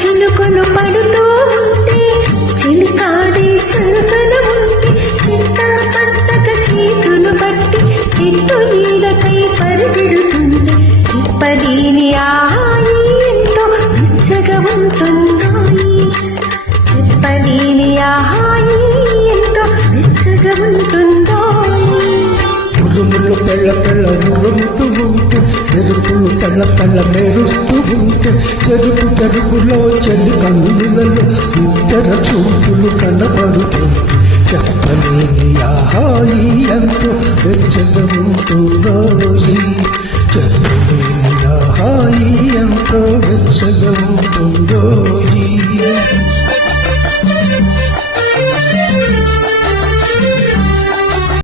చినుకులు పడుతూ ఉంటే చిలికాడే సరసన ఉంటే చింత పట్టక చేతులు పట్టి చెట్టు నీడకై పరిగెడుతుంటే ఇప్పలేని ఆయి ఎంతో వెచ్చగా ఉంటుందోయి ఇప్పలేని ఆయి ఎంతో వెచ్చగా ఉంటుందోయి ఉరుములు పెళ్ళ పెళ్ళ ఉరుముతూ ఉంటే మెరుపులు తల్ల తల్ల మెరుస్తూ ఉంటే చెరుపు చెరుపులో చెల్లి కన్నులలో ఇద్దర చూపులు కనబడుతుంటే చెప్పలేని ఆహాయి